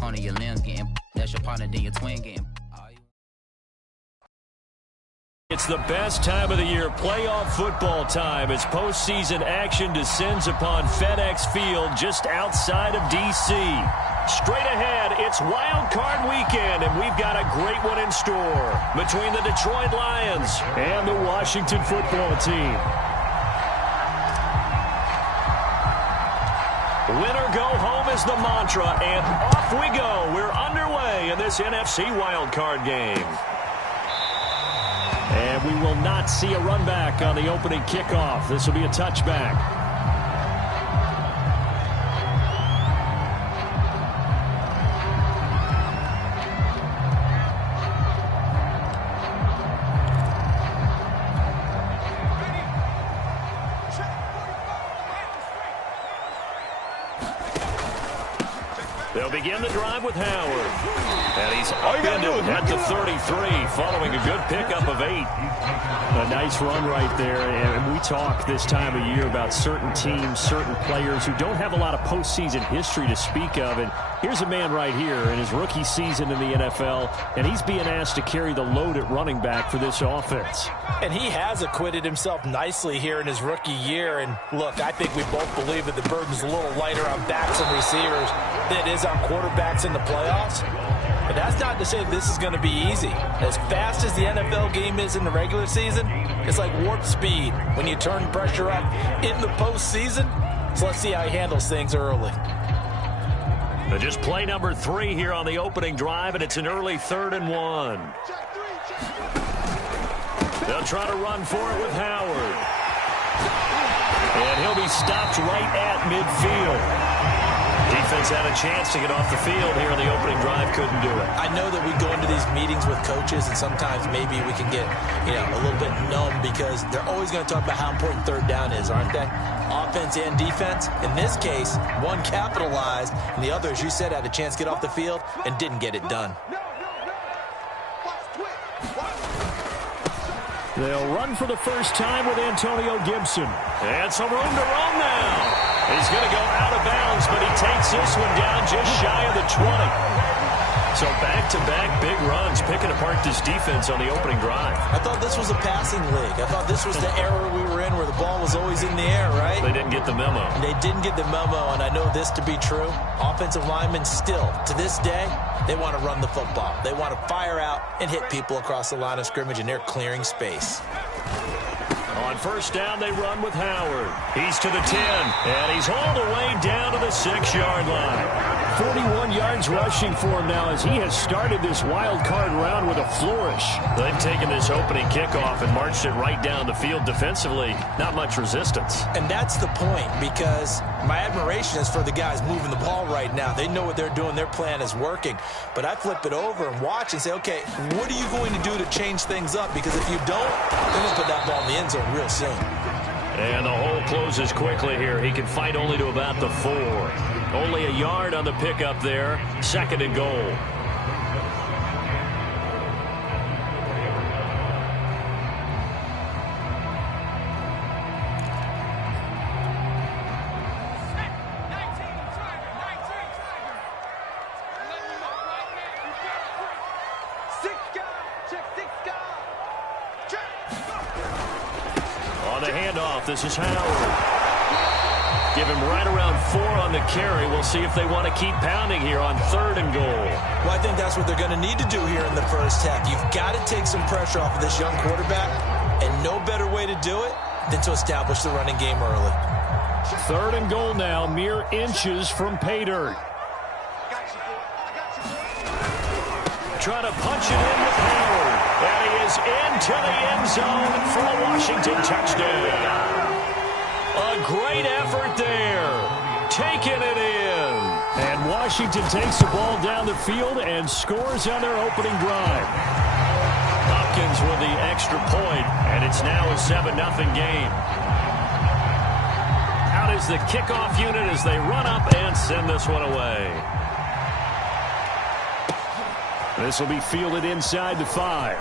corner, your limbs getting. That's your partner, then your twin getting. It's the best time of the year, playoff football time, as postseason action descends upon FedEx Field just outside of D.C. Straight ahead, it's Wild Card Weekend, and we've got a great one in store between the Detroit Lions and the Washington football team. Winner go home is the mantra, and off we go. We're underway in this NFC Wild Card game. And we will not see a run back on the opening kickoff. This will be a touchback. They'll begin the drive with Howard. And he's upended at the 33 following a good pickup of 8. A nice run right there. And we talk this time of year about certain teams, certain players who don't have a lot of postseason history to speak of. And here's a man right here in his rookie season in the NFL, and he's being asked to carry the load at running back for this offense. And he has acquitted himself nicely here in his rookie year. And look, I think we both believe that the burden's a little lighter on backs and receivers than it is on quarterbacks in the playoffs. But that's not to say this is going to be easy. As fast as the NFL game is in the regular season, it's like warp speed when you turn pressure up in the postseason. So let's see how he handles things early. Just play number 3 here on the opening drive, and it's an early 3rd and 1. They'll try to run for it with Howard. And he'll be stopped right at midfield. Defense had a chance to get off the field here in the opening drive, couldn't do it. I know that we go into these meetings with coaches, and sometimes maybe we can get, a little bit numb because they're always going to talk about how important 3rd down is, aren't they? Offense and defense. In this case, one capitalized, and the other, as you said, had a chance to get off the field and didn't get it done. They'll run for the first time with Antonio Gibson. And some room to roam now. He's going to go out of bounds, but he takes this one down just shy of the 20. So back-to-back big runs, picking apart this defense on the opening drive. I thought this was a passing league. I thought this was the era we were in where the ball was always in the air, right? They didn't get the memo. They didn't get the memo, and I know this to be true. Offensive linemen still, to this day, they want to run the football. They want to fire out and hit people across the line of scrimmage, and they're clearing space. On first down, they run with Howard. He's to the 10, and he's hauled away down to the 6-yard line. 41 yards rushing for him now as he has started this wild card round with a flourish. They've taken this opening kickoff and marched it right down the field defensively. Not much resistance. And that's the point, because my admiration is for the guys moving the ball right now. They know what they're doing. Their plan is working. But I flip it over and watch and say, okay, what are you going to do to change things up? Because if you don't, they're going to put that ball in the end zone real soon. And the hole closes quickly here. He can fight only to about the 4. Only a yard on the pickup there. 2nd and goal. On the handoff, this is Howard. Give him right around 4 on the carry. We'll see if they want to keep pounding here on 3rd and goal. Well, I think that's what they're going to need to do here in the first half. You've got to take some pressure off of this young quarterback, and no better way to do it than to establish the running game early. 3rd and goal now, mere inches from pay dirt. Trying to punch it in with Howard. And he is into the end zone for a Washington touchdown. A great effort there. Taking it in. And Washington takes the ball down the field and scores on their opening drive. Hopkins with the extra point, and it's now a 7-0 game. Out is the kickoff unit as they run up and send this one away. This will be fielded inside the 5.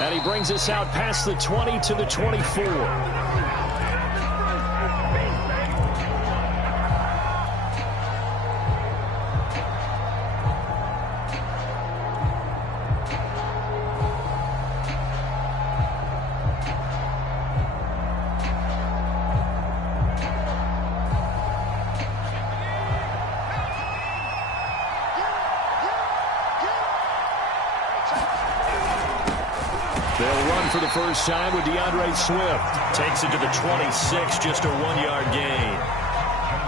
And he brings us out past the 20 to the 24. They'll run for the first time with DeAndre Swift. Takes it to the 26, just a 1-yard gain.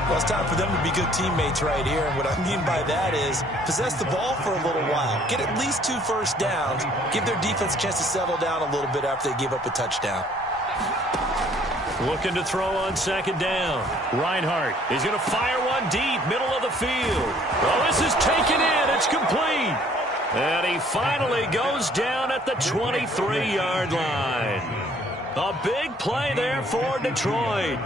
Well, it's time for them to be good teammates right here. And what I mean by that is possess the ball for a little while. Get at least 2 first downs. Give their defense a chance to settle down a little bit after they give up a touchdown. Looking to throw on second down. Reinhardt is going to fire one deep, middle of the field. Oh, this is taken in. It's complete. And he finally goes down at the 23-yard line. A big play there for Detroit.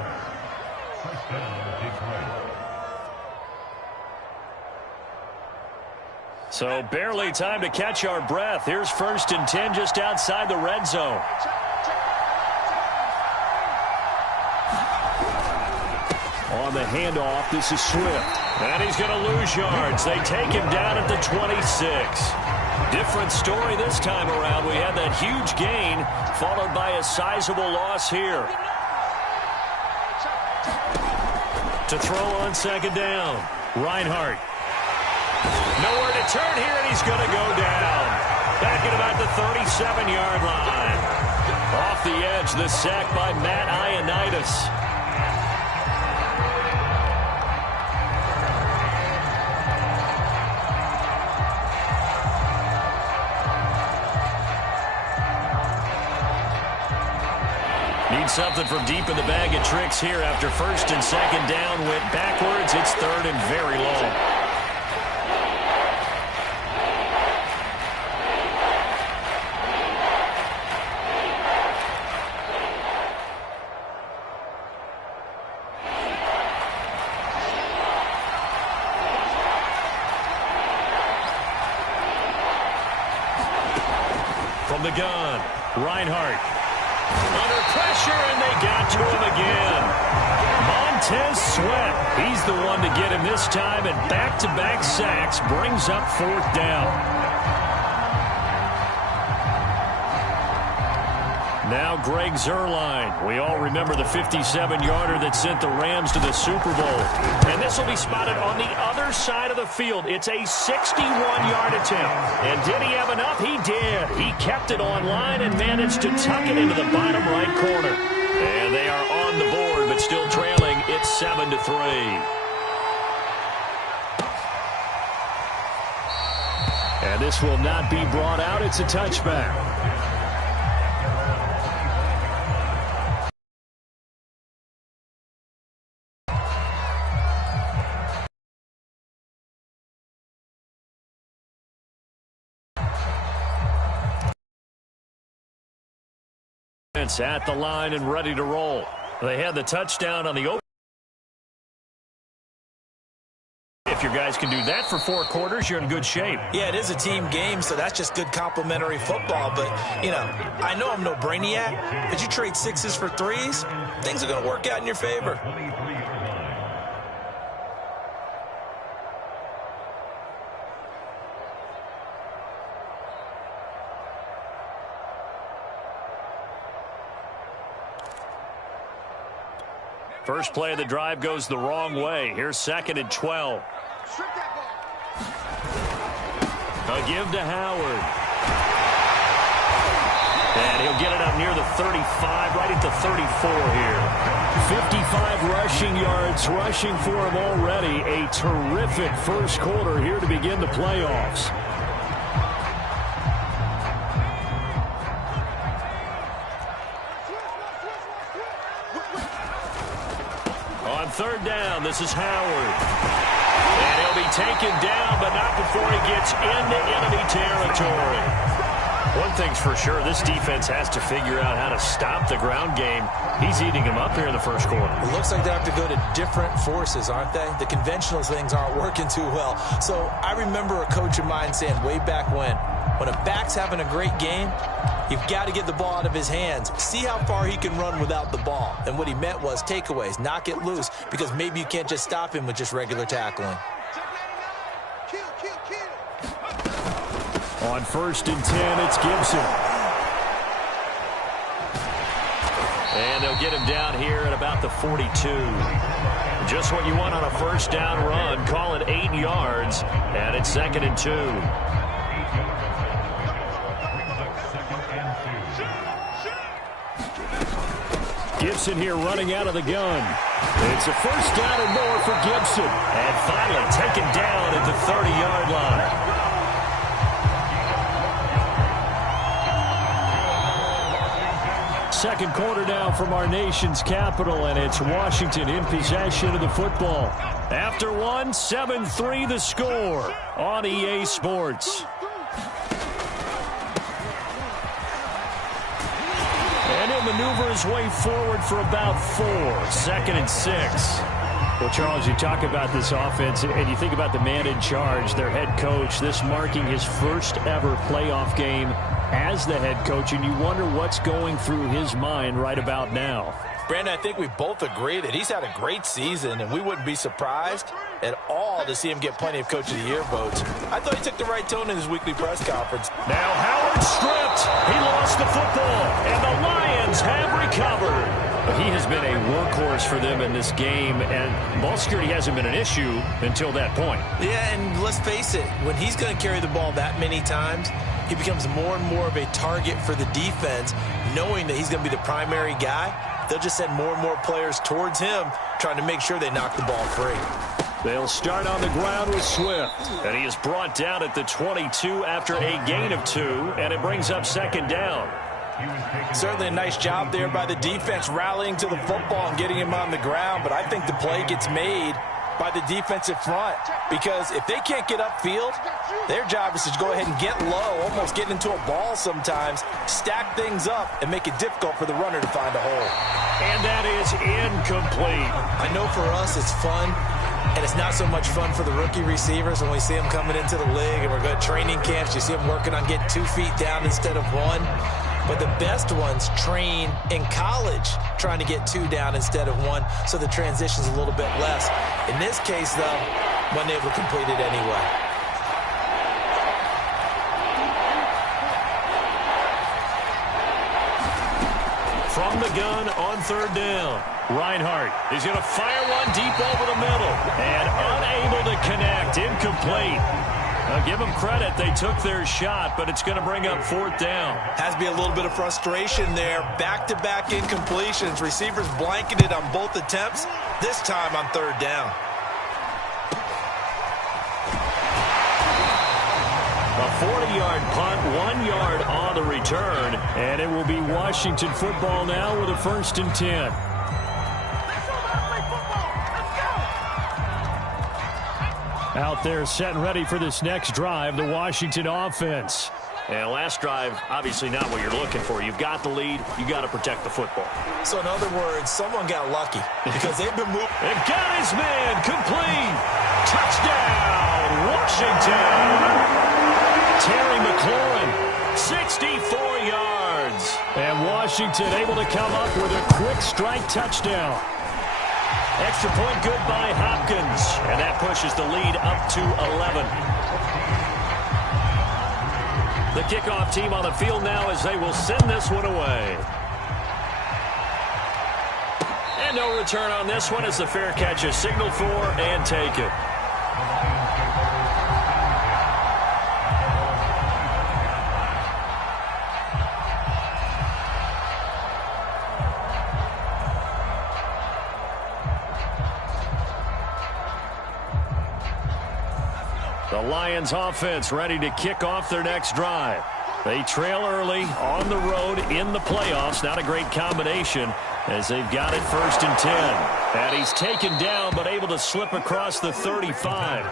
So barely time to catch our breath. Here's 1st and 10 just outside the red zone. On the handoff, this is Swift. And he's going to lose yards. They take him down at the 26. Different story this time around. We had that huge gain, followed by a sizable loss here. To throw on second down, Reinhardt. Nowhere to turn here, and he's going to go down. Back at about the 37-yard line. Off the edge, the sack by Matt Ioannidis. Need something from deep in the bag of tricks here after 1st and 2nd down. Went backwards. It's 3rd and very long. From the gun, Reinhardt. Under pressure, and they got to him again. Montez Sweat, he's the one to get him this time, and back-to-back sacks brings up 4th down. Now Greg Zuerlein. We all remember the 57-yarder that sent the Rams to the Super Bowl. And this will be spotted on the other side of the field. It's a 61-yard attempt. And did he have enough? He did. He kept it on line and managed to tuck it into the bottom right corner. And they are on the board, but still trailing. It's 7-3. And this will not be brought out. It's a touchback. At the line and ready to roll. They had the touchdown on the open. If your guys can do that for 4 quarters, you're in good shape. Yeah, it is a team game, so that's just good complimentary football. But, you know, I know I'm no brainiac, but you trade 6s for 3s, things are going to work out in your favor. First play of the drive goes the wrong way. Here's 2nd and 12. A give to Howard. And he'll get it up near the 35, right at the 34 here. 55 rushing yards rushing for him already. A terrific first quarter here to begin the playoffs. On 3rd down, this is Howard. And he'll be taken down, but not before he gets into enemy territory. One thing's for sure, this defense has to figure out how to stop the ground game. He's eating them up here in the first quarter. It looks like they have to go to different forces, aren't they? The conventional things aren't working too well. So I remember a coach of mine saying way back when a back's having a great game, you've got to get the ball out of his hands. See how far he can run without the ball. And what he meant was takeaways, knock it loose, because maybe you can't just stop him with just regular tackling. On 1st and 10, it's Gibson. And they'll get him down here at about the 42. Just what you want on a first down run. Call it 8 yards, and it's 2nd and 2. Gibson here running out of the gun. It's a first down and more for Gibson. And finally taken down at the 30-yard line. Second quarter now from our nation's capital, and it's Washington in possession of the football. After one, 7-3 the score on EA Sports. And he'll maneuver his way forward for about 4. 2nd and 6. Well, Charles, you talk about this offense, and you think about the man in charge, their head coach, this marking his first ever playoff game as the head coach, and you wonder what's going through his mind right about now. Brandon, I think we both agree that he's had a great season, and we wouldn't be surprised at all to see him get plenty of Coach of the Year votes. I thought he took the right tone in his weekly press conference. Now Howard stripped. He lost the football, and the Lions have recovered. He has been a workhorse for them in this game, and ball security hasn't been an issue until that point. Yeah, and let's face it, when he's going to carry the ball that many times, he becomes more and more of a target for the defense, knowing that he's going to be the primary guy. They'll just send more and more players towards him, trying to make sure they knock the ball free. They'll start on the ground with Swift, and he is brought down at the 22 after a gain of 2, and it brings up 2nd down. Certainly a nice job there by the defense rallying to the football and getting him on the ground, but I think the play gets made by the defensive front, because if they can't get upfield, their job is to go ahead and get low, almost get into a ball sometimes, stack things up, and make it difficult for the runner to find a hole. And that is incomplete. I know for us it's fun, and it's not so much fun for the rookie receivers when we see them coming into the league and we're going to training camps. You see them working on getting 2 feet down instead of 1. But the best ones train in college trying to get 2 down instead of 1, so the transition's a little bit less. In this case, though, wasn't able to complete it anyway. From the gun on 3rd down, Reinhardt is going to fire one deep over the middle and unable to connect. Incomplete. I'll give them credit. They took their shot, but it's going to bring up 4th down. Has to be a little bit of frustration there. Back-to-back incompletions. Receivers blanketed on both attempts, this time on 3rd down. A 40-yard punt, 1 yard on the return, and it will be Washington football now with a 1st and 10. Out there set and ready for this next drive, the Washington offense. And last drive, obviously not what you're looking for. You've got the lead. You got to protect the football. So in other words, someone got lucky because they've been moving. They've got his man complete. Touchdown, Washington. Terry McLaurin, 64 yards. And Washington able to come up with a quick strike touchdown. Extra point good by Hopkins, and that pushes the lead up to 11. The kickoff team on the field now as they will send this one away. And no return on this one as the fair catch is signaled for and taken. The Lions offense ready to kick off their next drive. They trail early on the road in the playoffs. Not a great combination as they've got it 1st and 10. And he's taken down but able to slip across the 35.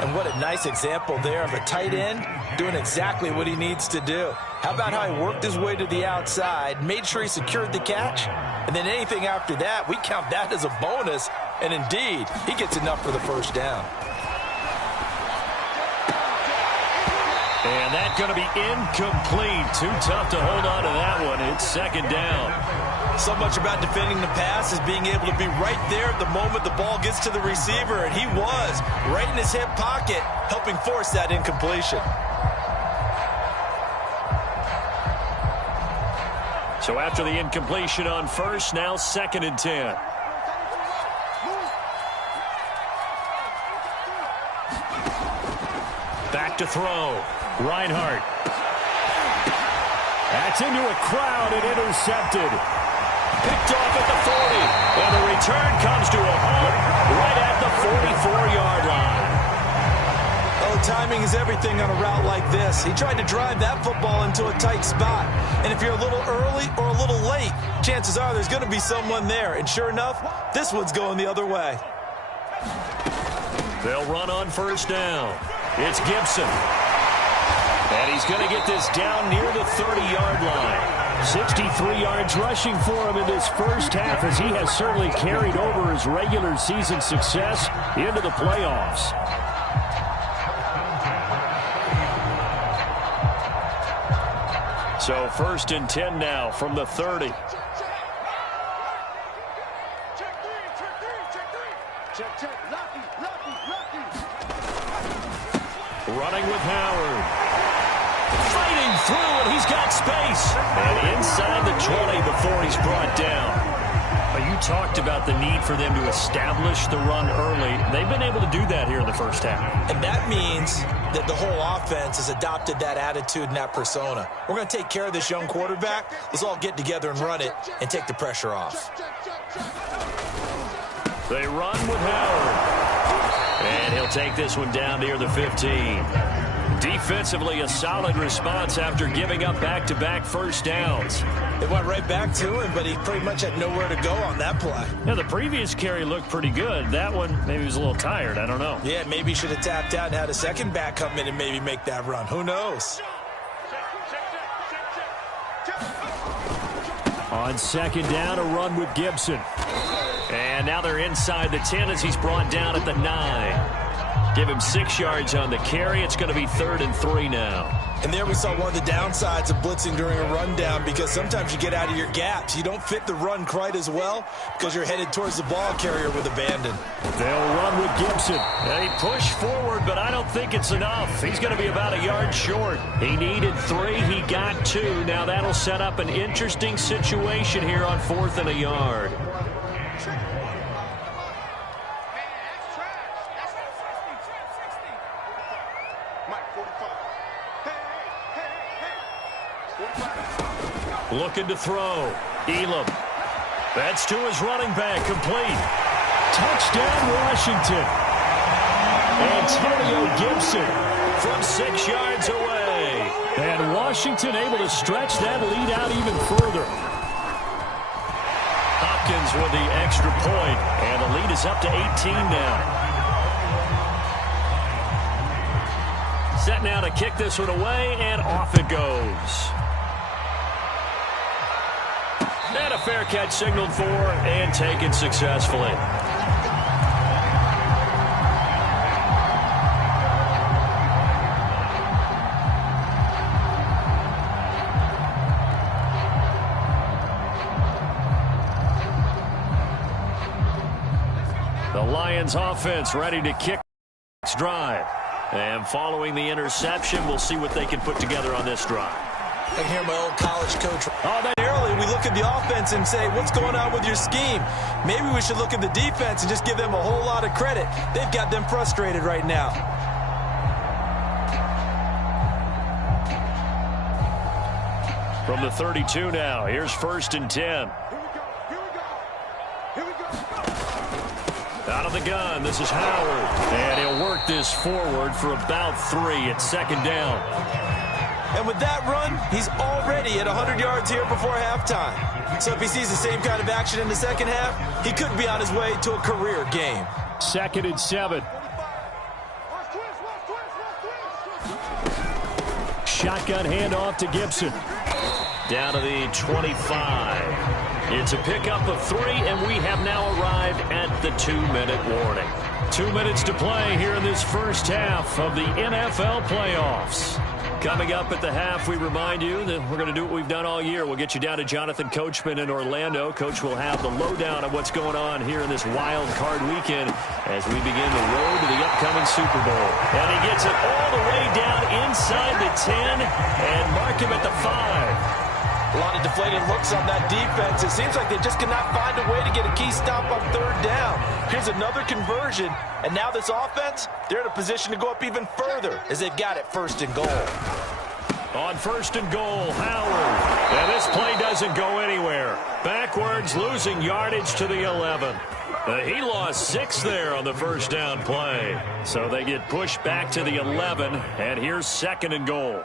And what a nice example there of a tight end doing exactly what he needs to do. How about how he worked his way to the outside, made sure he secured the catch, and then anything after that, we count that as a bonus. And indeed, he gets enough for the 1st down. And that's going to be incomplete. Too tough to hold on to that one. It's 2nd down. So much about defending the pass is being able to be right there at the moment the ball gets to the receiver, and he was right in his hip pocket, helping force that incompletion. So after the incompletion on 1st, now 2nd and 10. Back to throw. Reinhardt. That's into a crowd and intercepted. Picked off at the 40. And the return comes to a halt right at the 44-yard line. Oh, timing is everything on a route like this. He tried to drive that football into a tight spot. And if you're a little early or a little late, chances are there's going to be someone there. And sure enough, this one's going the other way. They'll run on first down. It's Gibson. And he's going to get this down near the 30-yard line. 63 yards rushing for him in this first half, as he has certainly carried over his regular season success into the playoffs. So 1st and 10 now from the 30. Running with Howard. Fighting through, and he's got space. And inside the 20 before he's brought down. You talked about the need for them to establish the run early. They've been able to do that here in the first half. And that means that the whole offense has adopted that attitude and that persona. We're going to take care of this young quarterback. Let's all get together and run it and take the pressure off. They run with Howard. And he'll take this one down near the 15. Defensively, a solid response after giving up back-to-back first downs. It went right back to him, but he pretty much had nowhere to go on that play. Now, the previous carry looked pretty good. That one, maybe he was a little tired. I don't know. Yeah, maybe he should have tapped out and had a second back come in and maybe make that run. Who knows? On second down, a run with Gibson. And now they're inside the 10 as he's brought down at the 9. Give him 6 yards on the carry. It's going to be 3rd and 3 now. And there we saw one of the downsides of blitzing during a rundown, because sometimes you get out of your gaps. You don't fit the run quite as well because you're headed towards the ball carrier with abandon. They'll run with Gibson. And he pushed forward, but I don't think it's enough. He's going to be about a yard short. He needed 3. He got 2. Now that'll set up an interesting situation here on 4th and a yard. Looking to throw. Elam. That's to his running back. Complete. Touchdown, Washington. Antonio Gibson from 6 yards away. And Washington able to stretch that lead out even further. Hopkins with the extra point. And the lead is up to 18 now. Set now to kick this one away, and off it goes. And a fair catch signaled for and taken successfully. The Lions offense ready to kick this drive. And following the interception, we'll see what they can put together on this drive. I can hear my old college coach. Early, we look at the offense and say, what's going on with your scheme? Maybe we should look at the defense and just give them a whole lot of credit. They've got them frustrated right now. From the 32 now, here's 1st and 10. Out of the gun, this is Howard. And he'll work this forward for about 3 at 2nd down. And with that run, he's already at 100 yards here before halftime. So if he sees the same kind of action in the second half, he could be on his way to a career game. 2nd and 7. Shotgun handoff to Gibson. Down to the 25. It's a pickup of 3, and we have now arrived at the 2-minute warning. 2 minutes to play here in this first half of the NFL playoffs. Coming up at the half, we remind you that we're going to do what we've done all year. We'll get you down to Jonathan Coachman in Orlando. Coach will have the lowdown of what's going on here in this wild card weekend as we begin the road to the upcoming Super Bowl. And he gets it all the way down inside the 10 and mark him at the 5. A lot of deflated looks on that defense. It seems like they just cannot find a way to get a key stop on 3rd down. Here's another conversion, and now this offense, they're in a position to go up even further as they've got it 1st and goal. On 1st and goal, Howard. And this play doesn't go anywhere. Backwards, losing yardage to the 11. He lost 6 there on the first down play. So they get pushed back to the 11, and here's 2nd and goal.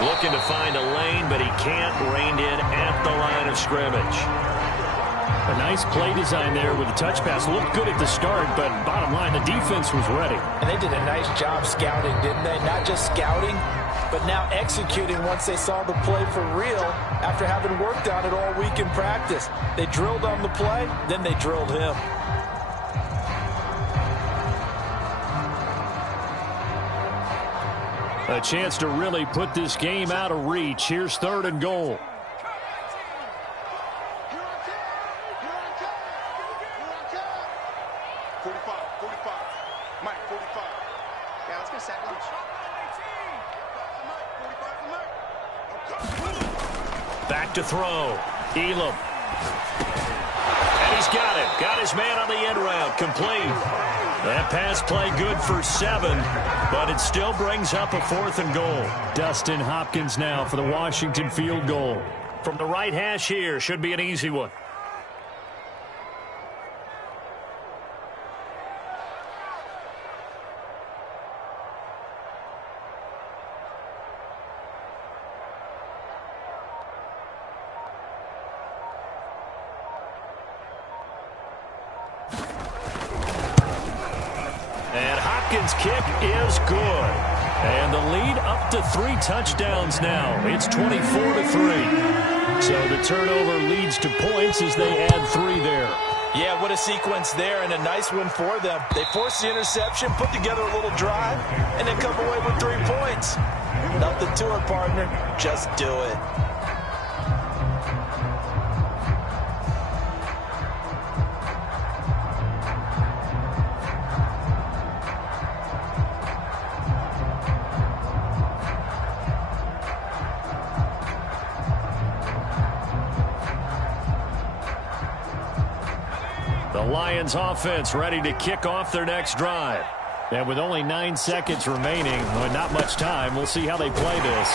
Looking to find a lane, but he can't. Reined in at the line of scrimmage. A nice play design there with the touch pass. Looked good at the start, but bottom line, the defense was ready. And they did a nice job scouting, didn't they? Not just scouting, but now executing once they saw the play for real after having worked on it all week in practice. They drilled on the play, then they drilled him. A chance to really put this game out of reach. Here's 3rd and goal. Back to throw. Elam. And he's got it. Got his man on the end route. Complete. That pass play good for 7, but it still brings up a 4th and goal. Dustin Hopkins now for the Washington field goal. From the right hash here, should be an easy one. Kick is good. And the lead up to 3 touchdowns now. It's 24-3. So the turnover leads to points as they add 3 there. Yeah, what a sequence there, and a nice win for them. They forced the interception, put together a little drive, and then come away with 3 points. Nothing to it, partner. Just do it. Lions offense ready to kick off their next drive. And with only 9 seconds remaining, not much time, we'll see how they play this.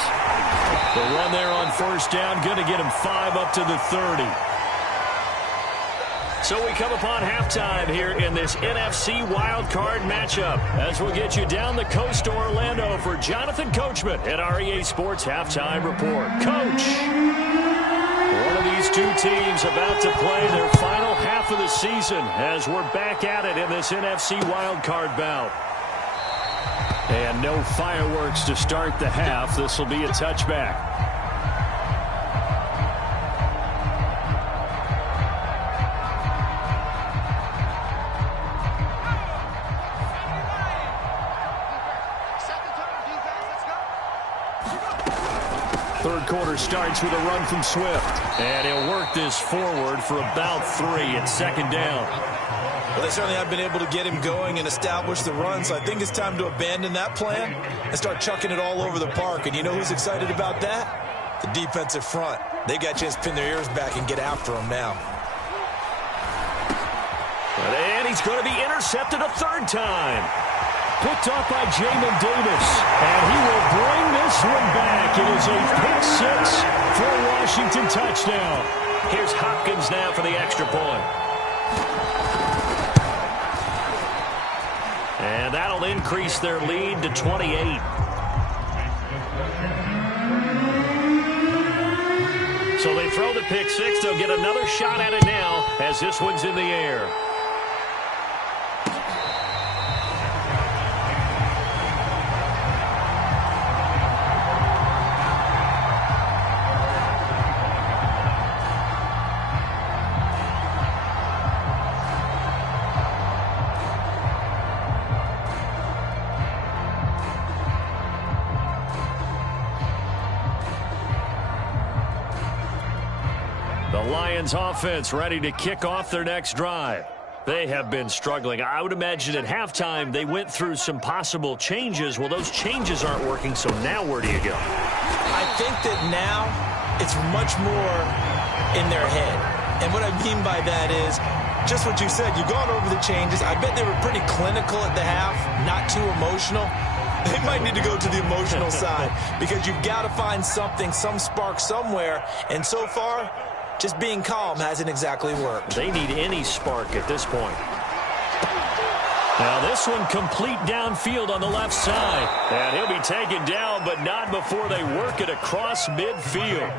The run there on 1st down, going to get him 5 up to the 30. So we come upon halftime here in this NFC wildcard matchup as we'll get you down the coast to Orlando for Jonathan Coachman at our EA Sports Halftime Report. Coach! One of these 2 teams about to play their final half of the season as we're back at it in this NFC wildcard bout. And no fireworks to start the half. This will be a touchback. Third quarter starts with a run from Swift. And he'll work this forward for about 3 at 2nd down. Well, they certainly have been able to get him going and establish the run, so I think it's time to abandon that plan and start chucking it all over the park. And you know who's excited about that? The defensive front. They got a chance to pin their ears back and get after him now. And he's going to be intercepted a 3rd time. Picked off by Jamin Davis. And he will bring this one back. It is a pick 6 for a Washington touchdown. Here's Hopkins now for the extra point. And that'll increase their lead to 28. So they throw the pick 6. They'll get another shot at it now as this one's in the air. Lions offense ready to kick off their next drive. They have been struggling. I would imagine at halftime they went through some possible changes. Well, those changes aren't working, so now where do you go? I think that now it's much more in their head. And what I mean by that is just what you said. You've gone over the changes. I bet they were pretty clinical at the half, not too emotional. They might need to go to the emotional side because you've got to find something, some spark somewhere. And so far, just being calm hasn't exactly worked. They need any spark at this point. Now this one complete downfield on the left side. And he'll be taken down, but not before they work it across midfield.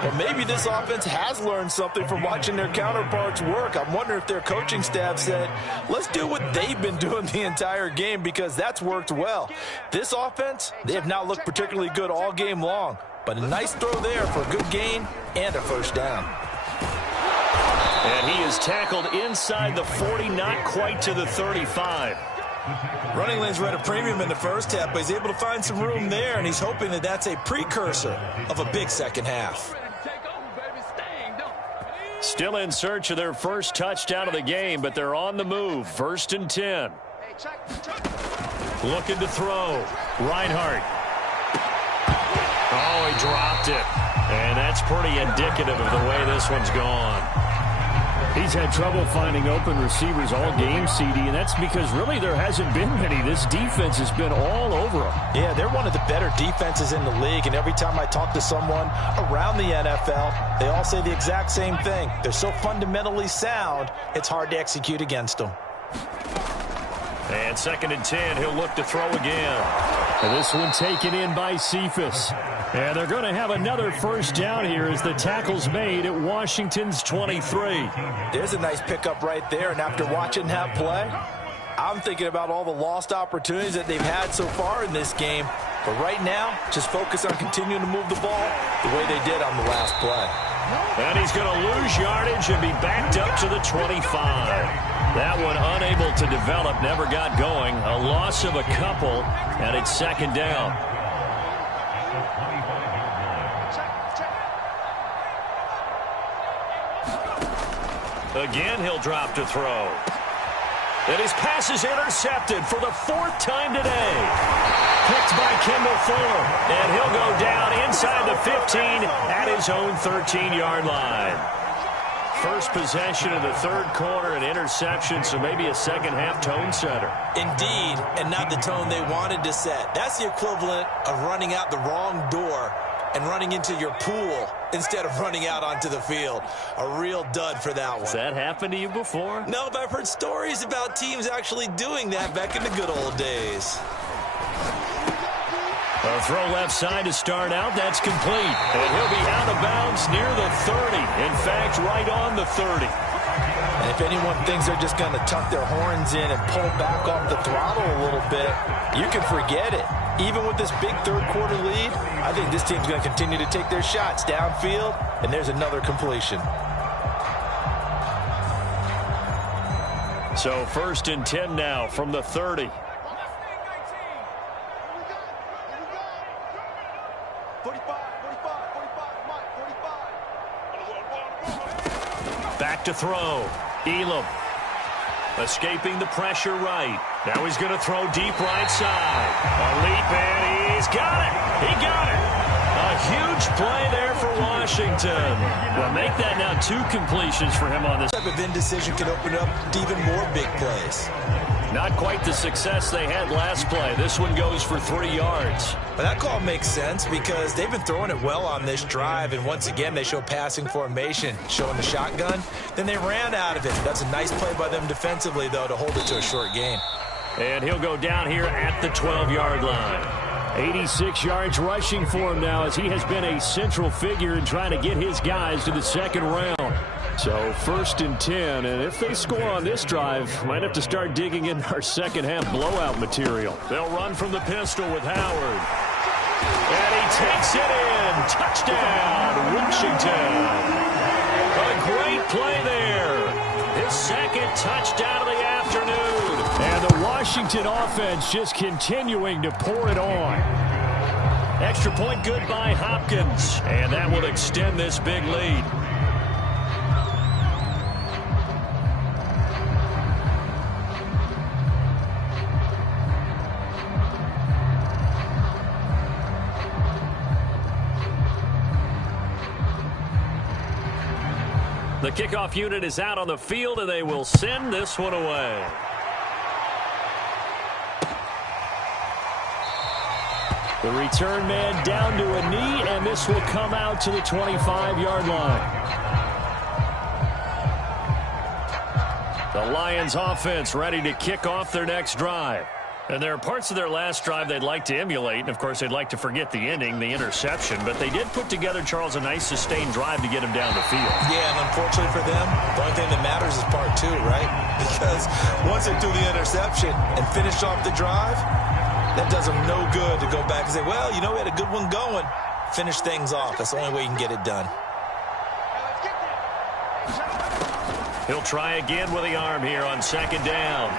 Well, maybe this offense has learned something from watching their counterparts work. I'm wondering if their coaching staff said, let's do what they've been doing the entire game because that's worked well. This offense, they have not looked particularly good all game long, but a nice throw there for a good gain and a first down. And he is tackled inside the 40, not quite to the 35. Running lanes were at a premium in the first half, but he's able to find some room there, and he's hoping that that's a precursor of a big second half. Still in search of their first touchdown of the game, but they're on the move. 1st and 10. Looking to throw. Reinhardt. Oh, he dropped it. And that's pretty indicative of the way this one's gone. He's had trouble finding open receivers all game, CD, and that's because really there hasn't been many. This defense has been all over him. Yeah, they're one of the better defenses in the league, and every time I talk to someone around the NFL, they all say the exact same thing. They're so fundamentally sound, it's hard to execute against them. And 2nd and 10, he'll look to throw again. And this one taken in by Cephas. And they're going to have another first down here as the tackle's made at Washington's 23. There's a nice pickup right there, and after watching that play, I'm thinking about all the lost opportunities that they've had so far in this game. But right now, just focus on continuing to move the ball the way they did on the last play. And he's going to lose yardage and be backed up to the 25. That one unable to develop, never got going. A loss of a couple, and it's 2nd down. Again, he'll drop to throw. And his pass is intercepted for the 4th time today. Picked by Kendall Fuller. And he'll go down inside the 15 at his own 13-yard line. First possession of the 3rd quarter, an interception, so maybe a second-half tone setter. Indeed, and not the tone they wanted to set. That's the equivalent of running out the wrong door and running into your pool instead of running out onto the field. A real dud for that one. Has that happened to you before? No, but I've heard stories about teams actually doing that back in the good old days. A throw left side to start out. That's complete. And he'll be out of bounds near the 30. In fact, right on the 30. And if anyone thinks they're just going to tuck their horns in and pull back off the throttle a little bit, you can forget it. Even with this big 3rd quarter lead, I think this team's going to continue to take their shots downfield, and there's another completion. So 1st and 10 now from the 30. Back to throw. Elam escaping the pressure right. Now he's going to throw deep right side. A leap, and he's got it. He got it. A huge play there for Washington. Well, make that now 2 completions for him on this. This type of indecision can open up to even more big plays. Not quite the success they had last play. This one goes for 3 yards. But that call makes sense because they've been throwing it well on this drive, and once again they show passing formation, showing the shotgun. Then they ran out of it. That's a nice play by them defensively, though, to hold it to a short gain. And he'll go down here at the 12-yard line. 86 yards rushing for him now as he has been a central figure in trying to get his guys to the 2nd round. So 1st and 10, and if they score on this drive, might have to start digging in our second-half blowout material. They'll run from the pistol with Howard. And he takes it in. Touchdown, Washington. A great play there. His 2nd touchdown of the afternoon. And the Washington offense just continuing to pour it on. Extra point good by Hopkins. And that will extend this big lead. The The kickoff unit is out on the field, and they will send this one away. The return man down to a knee, and this will come out to the 25-yard line. The Lions offense ready to kick off their next drive. And there are parts of their last drive they'd like to emulate, and of course they'd like to forget the ending, the interception. But they did put together, Charles, a nice sustained drive to get him down the field. Yeah, and unfortunately for them, the only thing that matters is part two, right? Because once they threw the interception and finished off the drive, that does them no good to go back and say, well, you know, we had a good one going. Finish things off. That's the only way you can get it done. He'll try again with the arm here on second down.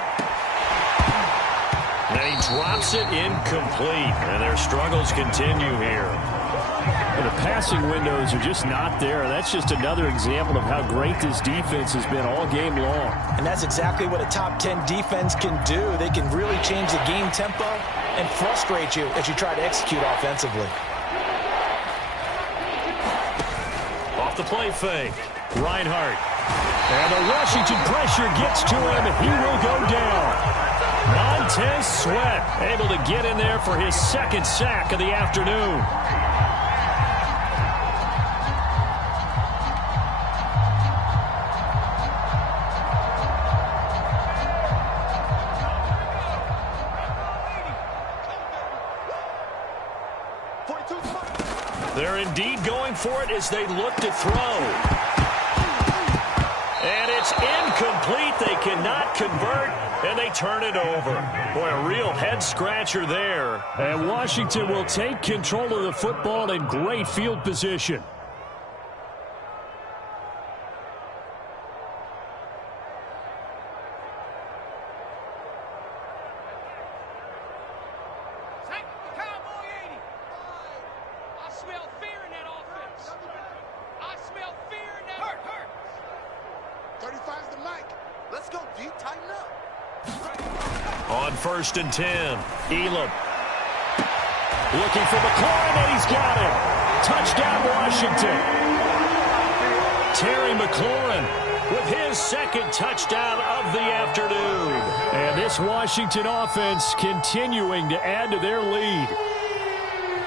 And he drops it incomplete. And their struggles continue here. And the passing windows are just not there. That's just another example of how great this defense has been all game long. And that's exactly what a top 10 defense can do. They can really change the game tempo and frustrate you as you try to execute offensively. Off the play fake. Reinhardt. And the Washington pressure gets to him. He will go down. Montez Sweat able to get in there for his second sack of the afternoon. They're indeed going for it as they look to throw. And it's incomplete. They cannot convert, and they turn it over. Boy, a real head-scratcher there. And Washington will take control of the football in great field position. On 1st and 10, Elam looking for McLaurin, and he's got him. Touchdown, Washington. Terry McLaurin with his second touchdown of the afternoon. And this Washington offense continuing to add to their lead.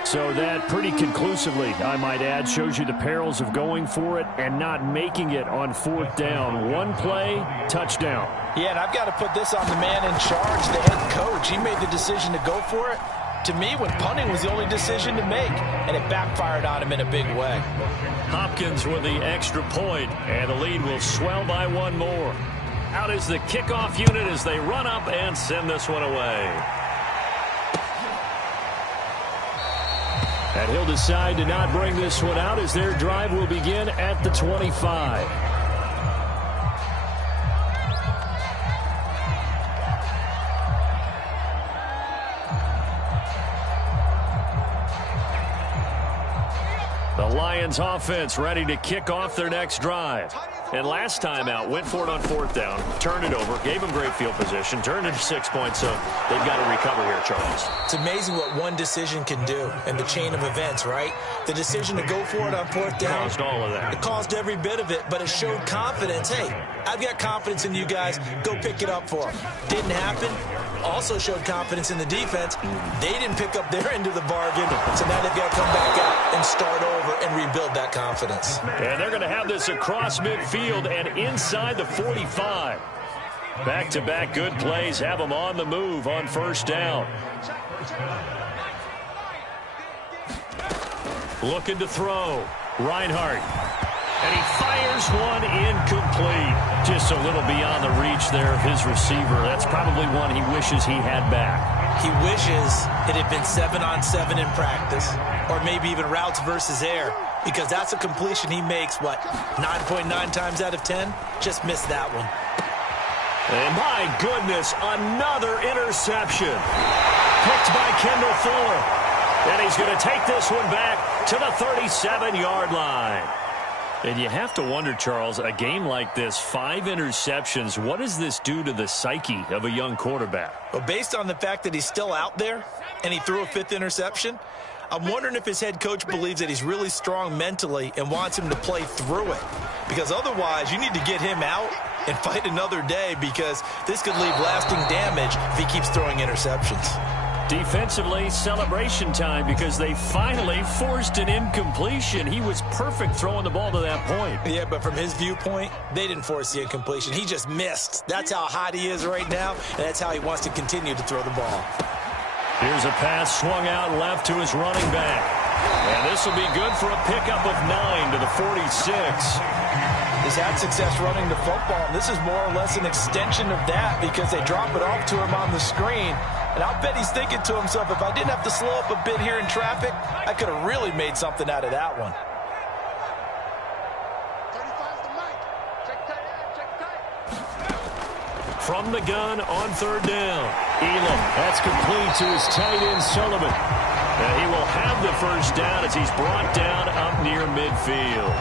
So that pretty conclusively, I might add, shows you the perils of going for it and not making it on 4th down. One play, touchdown. Yeah, and I've got to put this on the man in charge, the head coach. He made the decision to go for it. To me, when punting was the only decision to make, and it backfired on him in a big way. Hopkins with the extra point, and the lead will swell by one more. Out is the kickoff unit as they run up and send this one away. And he'll decide to not bring this one out as their drive will begin at the 25. The Lions offense ready to kick off their next drive. And last time out, went for it on 4th down, turned it over, gave them great field position, turned it 6 points, so they've got to recover here, Charles. It's amazing what one decision can do in the chain of events, right? The decision to go for it on 4th down. Caused all of that. It caused every bit of it, but it showed confidence. Hey, I've got confidence in you guys. Go pick it up for them. Didn't happen. Also showed confidence in the defense. They didn't pick up their end of the bargain, so now they've got to come back out and start over and rebuild that confidence. And they're going to have this across midfield and inside the 45. Back-to-back good plays have them on the move on 1st down. Looking to throw. Reinhardt. And he fires one incomplete. Just a little beyond the reach there of his receiver. That's probably one he wishes he had back. He wishes it had been 7-on-7 in practice, or maybe even routes versus air, because that's a completion he makes, 9.9 times out of 10? Just missed that one. And my goodness, another interception. Picked by Kendall Fuller. And he's going to take this one back to the 37-yard line. And you have to wonder, Charles, a game like this, 5 interceptions, what does this do to the psyche of a young quarterback? Well, based on the fact that he's still out there and he threw a 5th interception, I'm wondering if his head coach believes that he's really strong mentally and wants him to play through it. Because otherwise, you need to get him out and fight another day, because this could leave lasting damage if he keeps throwing interceptions. Defensively, celebration time, because they finally forced an incompletion. He was perfect throwing the ball to that point. Yeah, but from his viewpoint, they didn't force the incompletion. He just missed. That's how hot he is right now, and that's how he wants to continue to throw the ball. Here's a pass swung out left to his running back. And this will be good for a pickup of 9 to the 46. He's had success running the football, and this is more or less an extension of that, because they drop it off to him on the screen. And I'll bet he's thinking to himself, if I didn't have to slow up a bit here in traffic, I could have really made something out of that one. From the gun on third down, Elam. That's complete to his tight end, Sullivan. And he will have the first down as he's brought down up near midfield.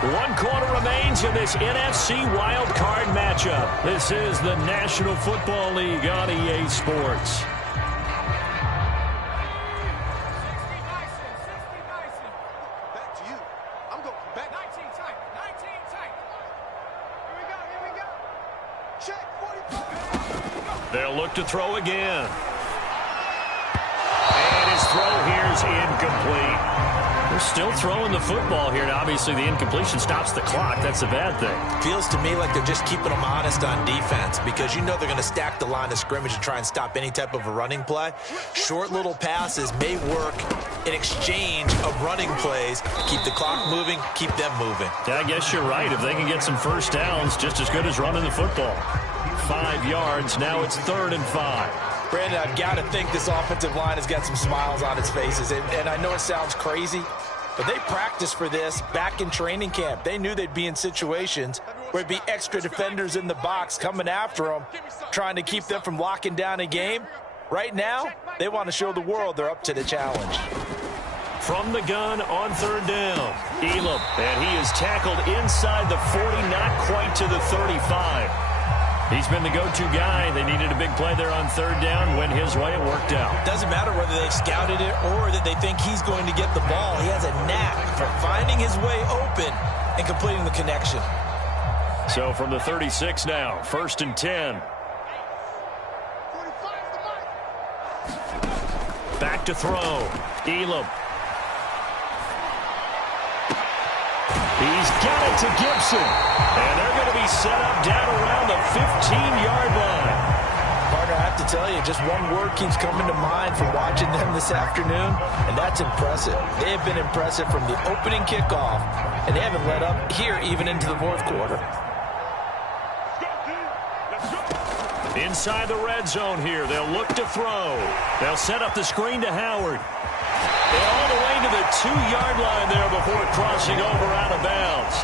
One quarter remains in this NFC wildcard matchup. This is the National Football League on EA Sports. Back to you. I'm going back. 19 tight. 19 tight. Here we go. Check 45. They'll look to throw again. And his throw here is incomplete. They're still throwing the football here, and obviously the incompletion stops the clock. That's the bad thing. Feels to me like they're just keeping them honest on defense, because you know they're going to stack the line of scrimmage and try and stop any type of a running play. Short little passes may work in exchange of running plays. Keep the clock moving, keep them moving. Yeah, I guess you're right. If they can get some first downs, just as good as running the football. 5 yards. Now it's 3rd and 5. Brandon, I've got to think this offensive line has got some smiles on its faces. And I know it sounds crazy, but they practiced for this back in training camp. They knew they'd be in situations where it'd be extra defenders in the box coming after them, trying to keep them from locking down a game. Right now, they want to show the world they're up to the challenge. From the gun on third down, Elam. And he is tackled inside the 40, not quite to the 35. He's been the go-to guy. They needed a big play there on third down. Went his way. It worked out. Doesn't matter whether they've scouted it or that they think he's going to get the ball. He has a knack for finding his way open and completing the connection. So from the 36 now, 1st and 10. Back to throw. Elam. He's got it to Gibson. And they're going to be set up down around the 15-yard line. Partner, I have to tell you, just one word keeps coming to mind from watching them this afternoon, and that's impressive. They have been impressive from the opening kickoff, and they haven't let up here even into the 4th quarter. Inside the red zone here, they'll look to throw. They'll set up the screen to Howard. And all the way to the 2-yard line there before crossing over out of bounds.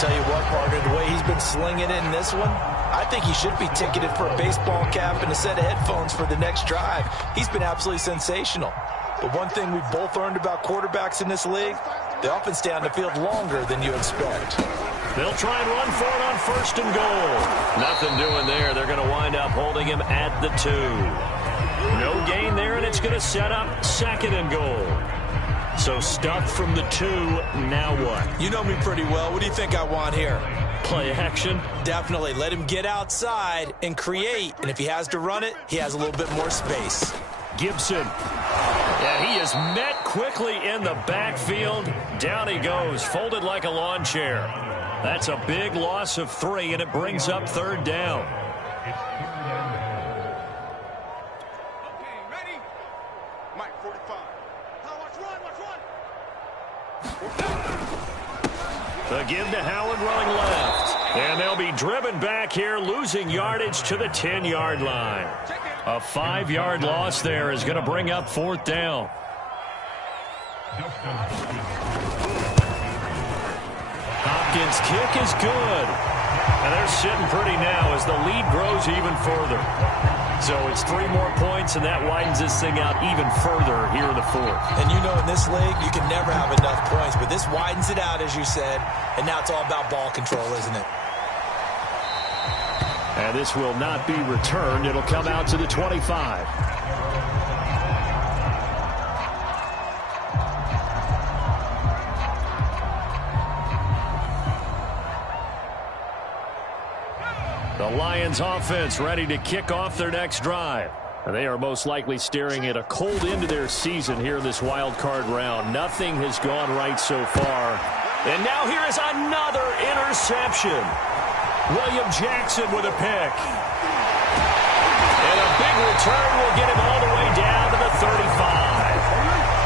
Tell you what, partner, the way he's been slinging it in this one, I think he should be ticketed for a baseball cap and a set of headphones for the next drive. He's been absolutely sensational. But one thing we've both learned about quarterbacks in this league, they often stay on the field longer than you expect. They'll try and run for it on 1st and goal. Nothing doing there. They're going to wind up holding him at the 2. No gain there, and it's going to set up 2nd and goal. So stuffed from the 2, now what? You know me pretty well. What do you think I want here? Play action? Definitely. Let him get outside and create. And if he has to run it, he has a little bit more space. Gibson. And he is met quickly in the backfield. Down he goes, folded like a lawn chair. That's a big loss of 3, and it brings up 3rd down. The give to Howard running left. And they'll be driven back here, losing yardage to the 10-yard line. A 5-yard loss there is going to bring up 4th down. Hopkins' kick is good. And they're sitting pretty now as the lead grows even further. So it's 3 more points, and that widens this thing out even further here in the 4th. And you know in this league, you can never have enough points, but this widens it out, as you said, and now it's all about ball control, isn't it? And this will not be returned. It'll come out to the 25. The Lions offense ready to kick off their next drive. And they are most likely staring at a cold end of their season here in this wild card round. Nothing has gone right so far. And now here is another interception. William Jackson with a pick. And a big return will get him all the way down to the 35.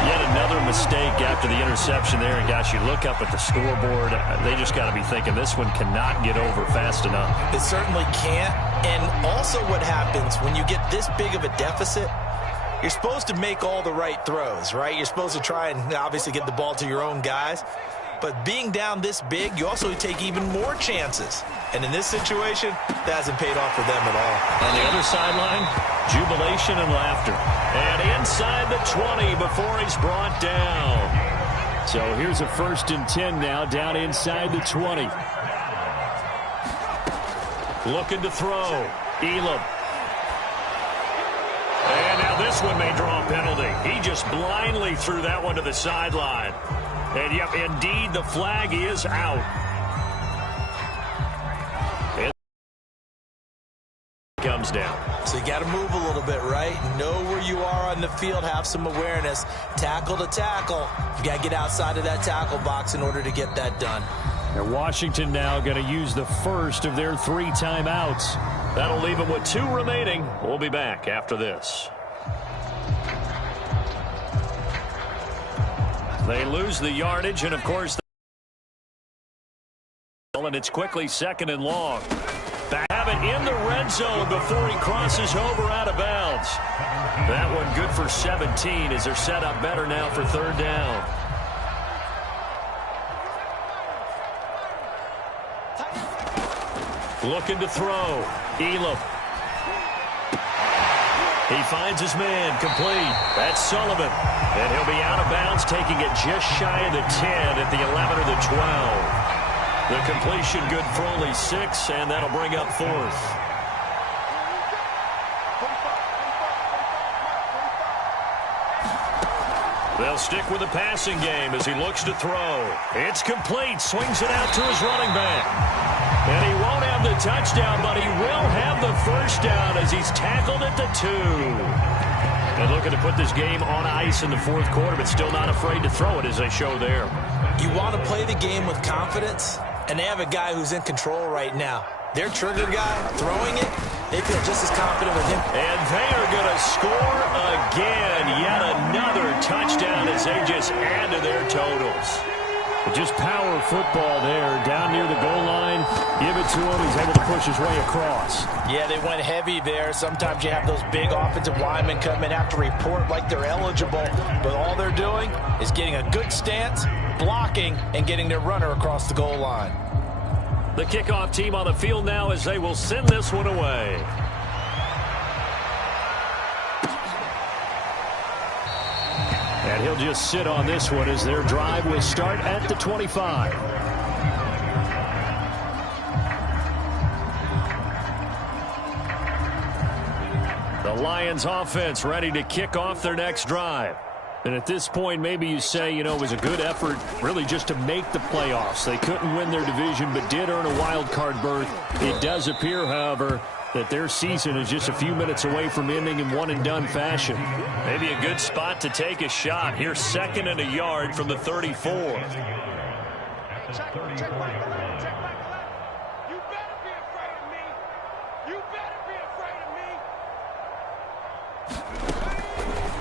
Yet another mistake after the interception there. And gosh, you look up at the scoreboard, they just got to be thinking this one cannot get over fast enough. It certainly can't. And also what happens when you get this big of a deficit, you're supposed to make all the right throws, right? You're supposed to try and obviously get the ball to your own guys. But being down this big, you also take even more chances. And in this situation, that hasn't paid off for them at all. On the other sideline, jubilation and laughter. And inside the 20 before he's brought down. So here's a 1st and 10 now, down inside the 20. Looking to throw. Elam. And now this one may draw a penalty. He just blindly threw that one to the sideline. And, yep, indeed, the flag is out. And comes down. So you got to move a little bit, right? Know where you are on the field. Have some awareness. Tackle to tackle. You got to get outside of that tackle box in order to get that done. And Washington now going to use the first of their 3 timeouts. That'll leave them with 2 remaining. We'll be back after this. They lose the yardage, and of course, and it's quickly 2nd and long. They have it in the red zone before he crosses over out of bounds. That one good for 17 as they're set up better now for 3rd down. Looking to throw. Elam. He finds his man complete. That's Sullivan. And he'll be out of bounds, taking it just shy of the 10 at the 11 or the 12. The completion good for only 6, and that'll bring up 4th. They'll stick with the passing game as he looks to throw. It's complete. Swings it out to his running back. And he won't have the touchdown, but he will have the 1st down as he's tackled at the 2. And looking to put this game on ice in the 4th quarter, but still not afraid to throw it as they show there. You want to play the game with confidence, and they have a guy who's in control right now. Their trigger guy throwing it, they feel just as confident with him. And they are going to score again. Yet another touchdown as they just add to their totals. Just power football there, down near the goal line. Give it to him. He's able to push his way across. Yeah, they went heavy there. Sometimes you have those big offensive linemen come in, have to report like they're eligible. But all they're doing is getting a good stance, blocking, and getting their runner across the goal line. The kickoff team on the field now as they will send this one away. And he'll just sit on this one as their drive will start at the 25. The Lions offense ready to kick off their next drive. And at this point, maybe you say, you know, it was a good effort really just to make the playoffs. They couldn't win their division but did earn a wild card berth. It does appear, however, that their season is just a few minutes away from ending in one-and-done fashion. Maybe a good spot to take a shot. Here's 2nd and a yard from the 34. Check right, check right. You better be afraid of me. You better be afraid of me.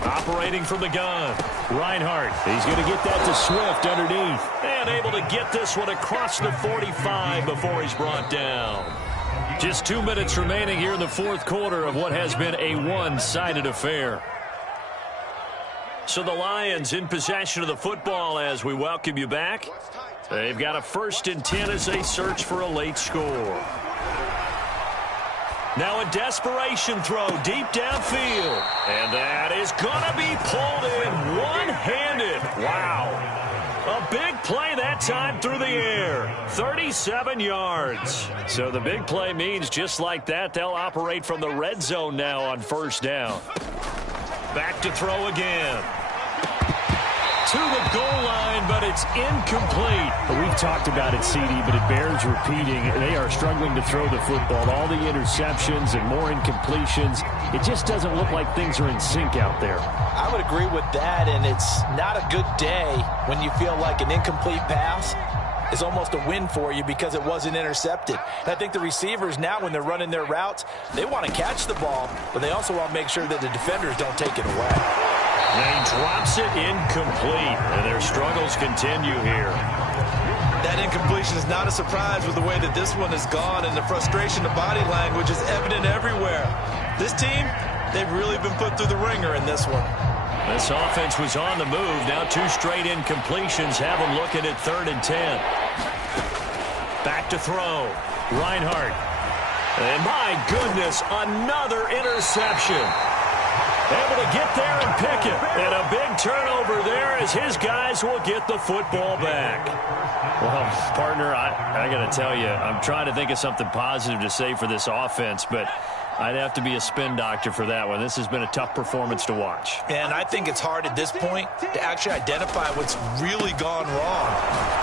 Operating from the gun. Reinhardt, he's going to get that to Swift underneath. And able to get this one across the 45 before he's brought down. Just 2 minutes remaining here in the 4th quarter of what has been a one-sided affair. So the Lions in possession of the football as we welcome you back. They've got a 1st and 10 as they search for a late score. Now a desperation throw deep downfield. And that is going to be pulled in one-handed. Wow. A big play that time through the air. 37 yards. So the big play means just like that, they'll operate from the red zone now on first down. Back to throw again. To the goal line, but it's incomplete. We've talked about it, CD, but it bears repeating. They are struggling to throw the football. All the interceptions and more incompletions. It just doesn't look like things are in sync out there. I would agree with that, and it's not a good day when you feel like an incomplete pass is almost a win for you because it wasn't intercepted. And I think the receivers now, when they're running their routes, they want to catch the ball, but they also want to make sure that the defenders don't take it away. And he drops it incomplete, and their struggles continue here. That incompletion is not a surprise with the way that this one has gone, and the frustration, the body language is evident everywhere. This team, they've really been put through the ringer in this one. This offense was on the move. Now 2 straight incompletions have them looking at 3rd and 10. Back to throw. Reinhardt. And my goodness, another interception. Able to get there and pick it. And a big turnover there as his guys will get the football back. Well, partner, I got to tell you, I'm trying to think of something positive to say for this offense, but I'd have to be a spin doctor for that one. This has been a tough performance to watch. And I think it's hard at this point to actually identify what's really gone wrong.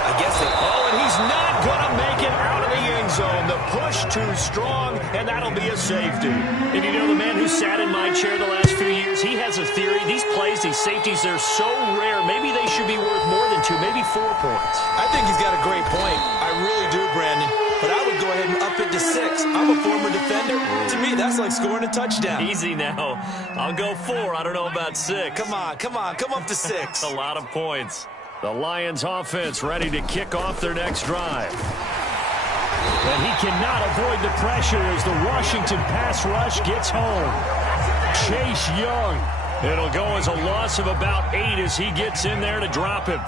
I guess and he's not going to make it out of the end zone. The push too strong, and that'll be a safety. If you know the man who sat in my chair the last few years, he has a theory. These plays, these safeties, they're so rare. Maybe they should be worth more than 2, maybe 4 points. I think he's got a great point. I really do, Brandon. But I would go ahead and up it to 6. I'm a former defender. To me, that's like scoring a touchdown. Easy now. I'll go 4. I don't know about 6. Come on. Come up to 6. A lot of points. The Lions offense ready to kick off their next drive. And he cannot avoid the pressure as the Washington pass rush gets home. Chase Young. It'll go as a loss of about 8 as he gets in there to drop him.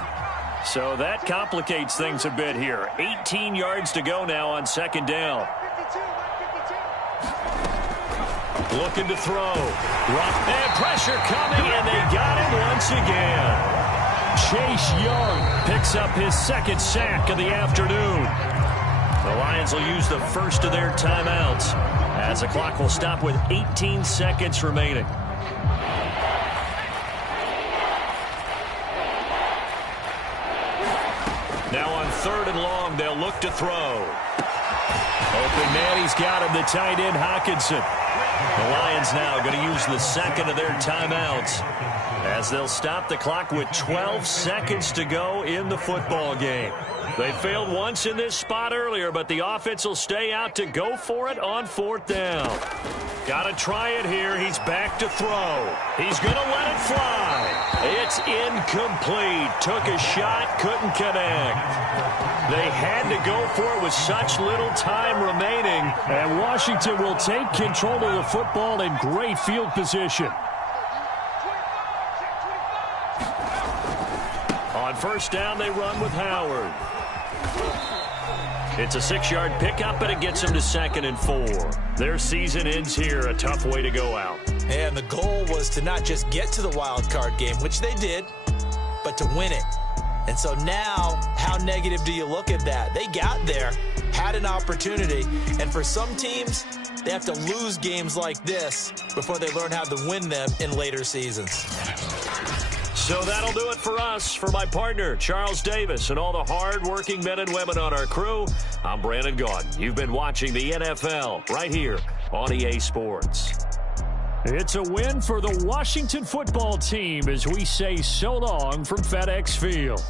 So that complicates things a bit here. 18 yards to go now on 2nd down. Looking to throw. And pressure coming, and they got him once again. Chase Young picks up his 2nd sack of the afternoon. The Lions will use the first of their timeouts as the clock will stop with 18 seconds remaining. Now on 3rd and long, they'll look to throw. Open man, he's got him, the tight end, Hockenson. The Lions now going to use the 2nd of their timeouts as they'll stop the clock with 12 seconds to go in the football game. They failed once in this spot earlier, but the offense will stay out to go for it on 4th down. Got to try it here. He's back to throw. He's going to let it fly. It's incomplete. Took a shot, couldn't connect. They had to go for it with such little time remaining. And Washington will take control of the football in great field position. On 1st down, they run with Howard. It's a 6-yard pickup, and it gets them to 2nd and 4. Their season ends here. A tough way to go out. And the goal was to not just get to the wild card game, which they did, but to win it. And so now, how negative do you look at that? They got there, had an opportunity, and for some teams, they have to lose games like this before they learn how to win them in later seasons. So that'll do it for us. For my partner, Charles Davis, and all the hard-working men and women on our crew, I'm Brandon Gaudin. You've been watching the NFL right here on EA Sports. It's a win for the Washington football team as we say so long from FedEx Field.